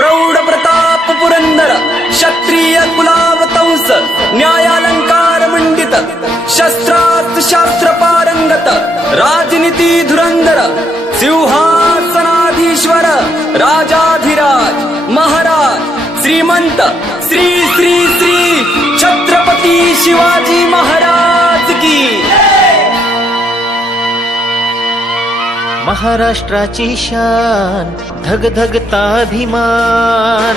प्रौढ प्रताप पुरंदर क्षत्रिय कुलावतंस न्यायालंकार मंडित शस्त्रास्त्र शास्त्र पारंगत राजनीती धुरंधर सिंहासनाधीश्वर राजाधिराज महाराज श्रीमंत श्री श्री श्री छत्रपती शिवाजी महाराज की महाराष्ट्राची शान धगधगता अभिमान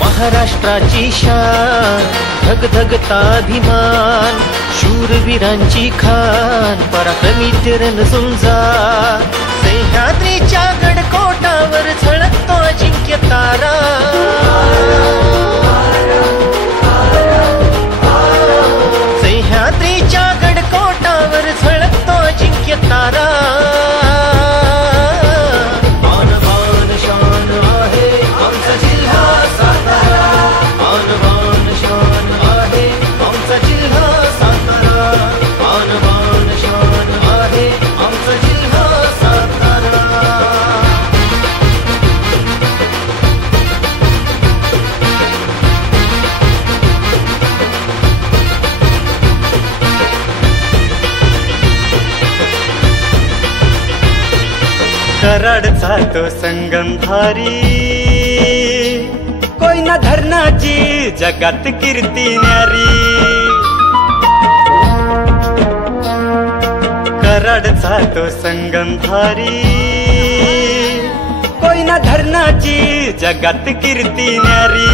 महाराष्ट्राची शान धगधगता अभिमान शूरवीरांची खान पराक्रमी रणझुंजा सह्याद्रीच्या गडकोटावर झळकतो अजिंक्य तारा सह्याद्रीच्या गडकोटावर झळकतो अजिंक्य तारा आनबान शान आहे आमचा जिल्हा सातारा आनबान शान आहे आमचा जिल्हा सातारा आनबान शान आहे आमचा जिल्हा सातारा कराडचा तो संगम भारी कोयना धरणाची जगात कीर्ती न्यारी कराडचा तो संगम भारी कोयना धरणाची जगात कीर्ती न्यारी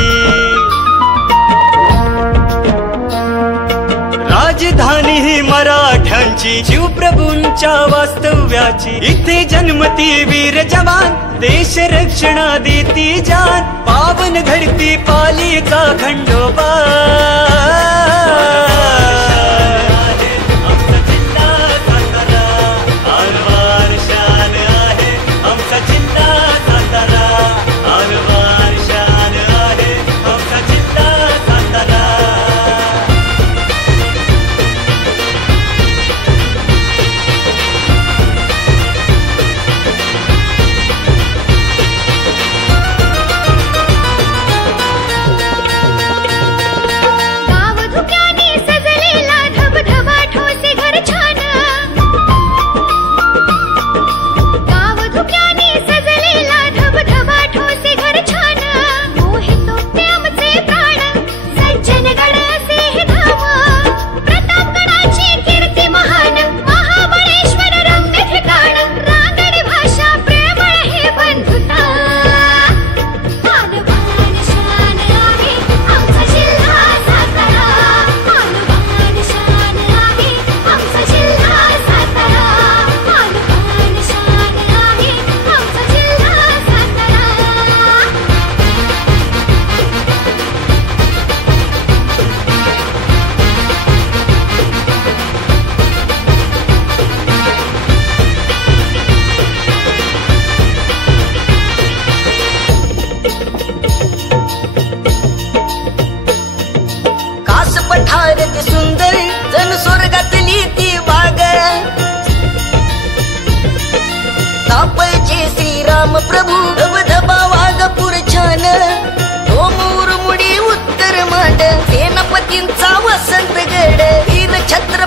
राजधानी ही मराठ्यांची शिवप्रभूंच्या वास्तव्याची इथे जन्मती वीर जवान देश रक्षणा देती जान पावन घडती पालीचा खंडोबा सुंदर जण स्वर्गातली ती बाग तापयचे श्रीराम प्रभू धबधबा वाघपूर छान मुरमुडी उत्तर मांड सेनापतींचा वसंत गड वीर छत्र